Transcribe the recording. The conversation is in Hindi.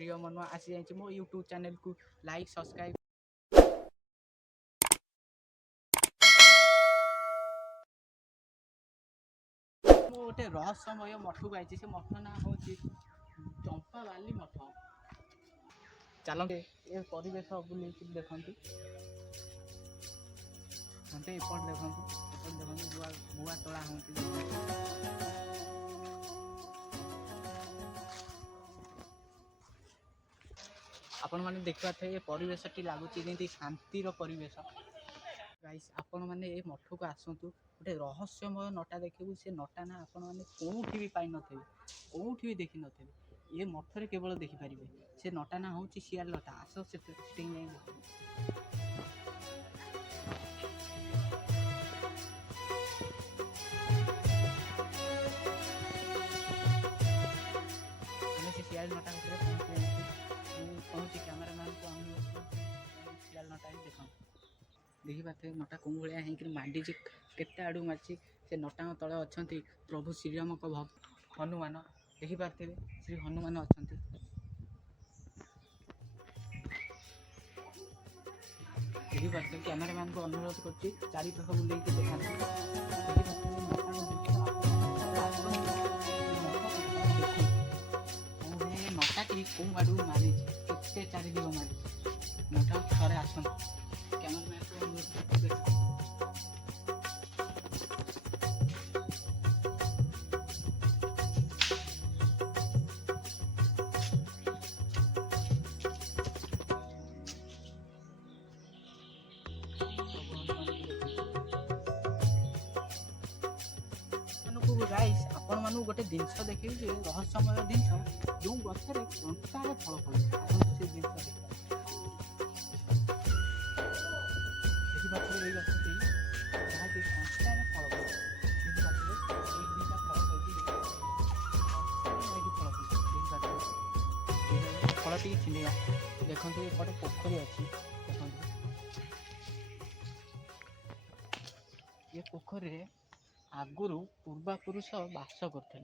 प्रिय मन आसी जाइए मो यूट्यूब चैनल को लाइक सब्सक्राइब गोटे रहस्यमय मठ को आई से मठ ना हूँ चंपा बाली मठ चलते ये परिवेश बुले देखते घंटे एपट देखते बुआ तोड़ा हूँ आपण मैंने देखा थे ये परिवेश टी लगुच जमी शांतिर परिवेश गाइस आपण मैंने ये मठ को आसतु गोटे रहस्यमय नटा देखू से नटा ना आपण मैंने कौटी भी पाई थे कौटी भी देखी थे ये मठरे केवल देखिपारे से नटा ना हूँ सियाल नटा आस से सियाल नटा पहुँची कैमेरामैन को सियाल नटा ही देख देखिपारे नटा कौन भाया हो मांडी केते आड़ू मारी से नटा तले अच्छा प्रभु श्रीराम को हनुमान देखिपारे श्री हनुमान अच्छा देखिपारे कैमेरामैन को अनुरोध कर चारिपाख बुले देखा नटा की कौन आड़ू मारी के चारिद मारी नटा थे आस कैमेरामैन को अनुरोध गाइस आपण मानू गोटे जिनस देखिए रहस्यमय जिनस जो गचर कंटार फल फल से जिनस देखिए गति जहाँकि कंटार फल फल टी छिंडिया देखते एपटे पोखरी अच्छी देखते ये पोखरी आगुरु पूर्वापुरुष बास करते